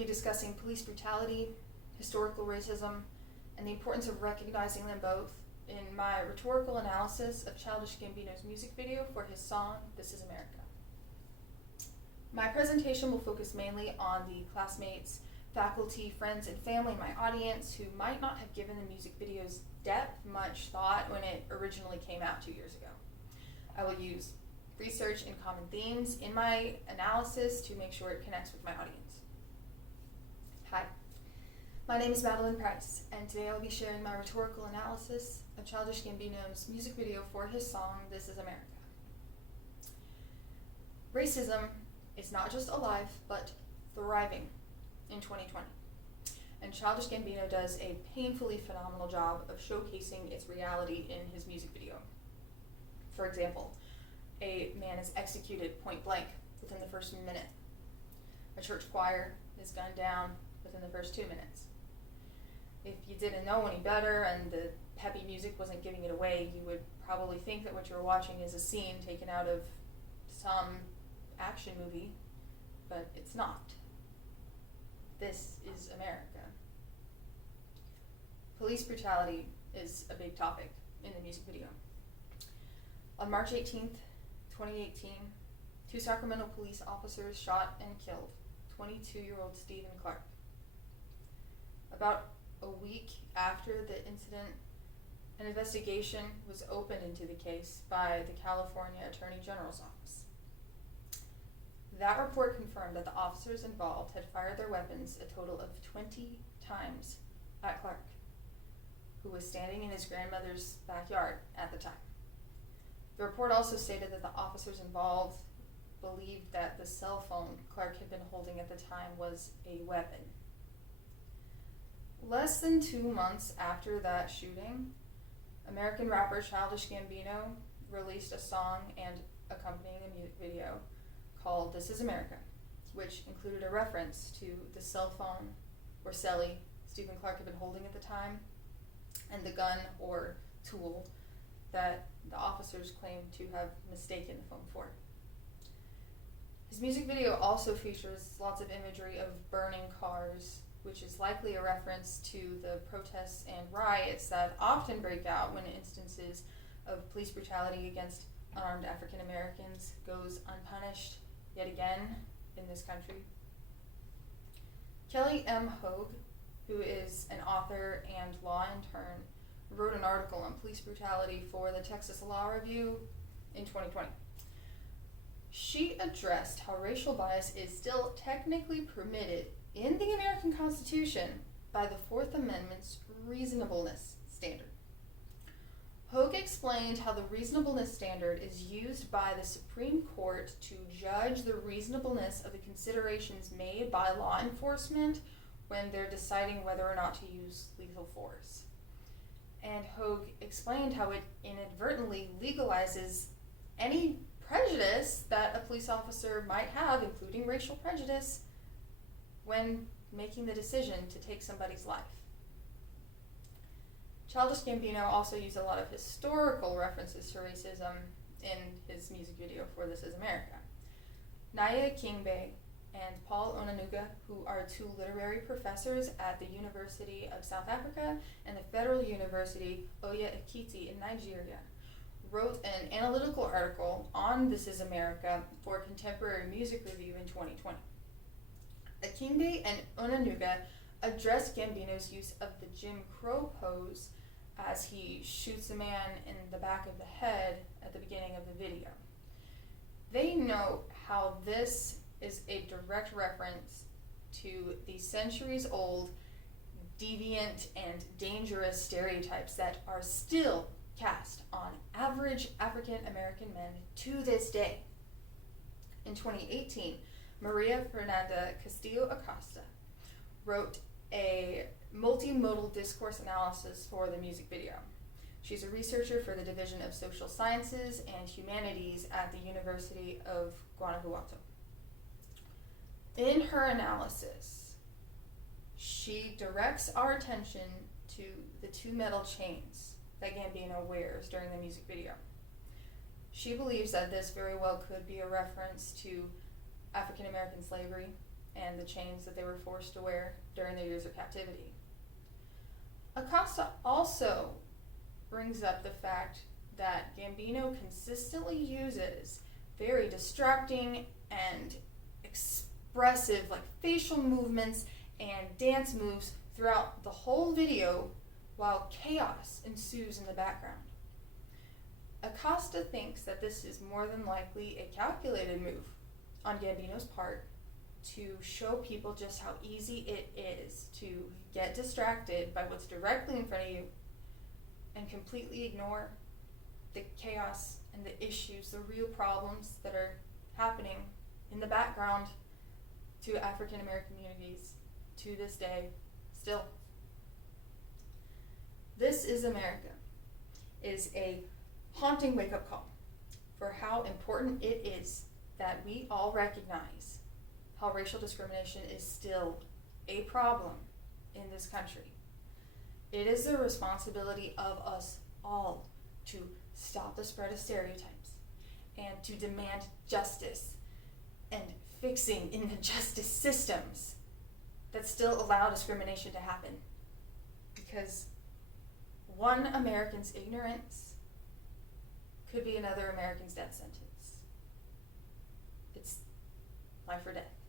be discussing police brutality, historical racism, and the importance of recognizing them both in my rhetorical analysis of Childish Gambino's music video for his song, This Is America. My presentation will focus mainly on the classmates, faculty, friends, and family in my audience who might not have given the music video's depth much thought when it originally came out 2 years ago. I will use research and common themes in my analysis to make sure it connects with my audience. Hi, my name is Madeline Price, and today I will be sharing my rhetorical analysis of Childish Gambino's music video for his song, This Is America. Racism is not just alive, but thriving in 2020. And Childish Gambino does a painfully phenomenal job of showcasing its reality in his music video. For example, a man is executed point blank within the first minute. A church choir is gunned down within the first 2 minutes. If you didn't know any better and the peppy music wasn't giving it away, you would probably think that what you're watching is a scene taken out of some action movie, but it's not. This is America. Police brutality is a big topic in the music video. On March 18th, 2018, 2 Sacramento police officers shot and killed 22-year-old Stephen Clark. About a week after the incident, an investigation was opened into the case by the California Attorney General's office. That report confirmed that the officers involved had fired their weapons a total of 20 times at Clark, who was standing in his grandmother's backyard at the time. The report also stated that the officers involved believed that the cell phone Clark had been holding at the time was a weapon. Less than 2 months after that shooting, American rapper Childish Gambino released a song and accompanying a music video called This Is America, which included a reference to the cell phone or celly Stephen Clark had been holding at the time and the gun or tool that the officers claimed to have mistaken the phone for. His music video also features lots of imagery of burning cars, which is likely a reference to the protests and riots that often break out when instances of police brutality against unarmed African Americans goes unpunished yet again in this country. Kelly M. Hogue, who is an author and law intern, wrote an article on police brutality for the Texas Law Review in 2020. She addressed how racial bias is still technically permitted in the American Constitution by the Fourth Amendment's reasonableness standard. Hogue explained how the reasonableness standard is used by the Supreme Court to judge the reasonableness of the considerations made by law enforcement when they're deciding whether or not to use lethal force. And Hogue explained how it inadvertently legalizes any prejudice that a police officer might have, including racial prejudice, when making the decision to take somebody's life. Childish Gambino also used a lot of historical references to racism in his music video for This Is America. Naya Kingbe and Paul Onanuga, who are 2 literary professors at the University of South Africa and the Federal University Oye Ekiti in Nigeria, wrote an analytical article on This Is America for Contemporary Music Review in 2020. Akingbe and Onanuga addressed Gambino's use of the Jim Crow pose as he shoots a man in the back of the head at the beginning of the video. They note how this is a direct reference to the centuries-old deviant and dangerous stereotypes that are still cast on average African American men to this day. In 2018, Maria Fernanda Castillo Acosta wrote a multimodal discourse analysis for the music video. She's a researcher for the Division of Social Sciences and Humanities at the University of Guanajuato. In her analysis, she directs our attention to the 2 metal chains that Gambino wears during the music video. She believes that this very well could be a reference to African American slavery and the chains that they were forced to wear during their years of captivity. Acosta also brings up the fact that Gambino consistently uses very distracting and expressive facial movements and dance moves throughout the whole video while chaos ensues in the background. Acosta thinks that this is more than likely a calculated move on Gambino's part to show people just how easy it is to get distracted by what's directly in front of you and completely ignore the chaos and the issues, the real problems that are happening in the background to African American communities to this day still. This Is America is a haunting wake-up call for how important it is that we all recognize how racial discrimination is still a problem in this country. It is the responsibility of us all to stop the spread of stereotypes and to demand justice and fixing in the justice systems that still allow discrimination to happen. Because one American's ignorance could be another American's death sentence. It's life or death.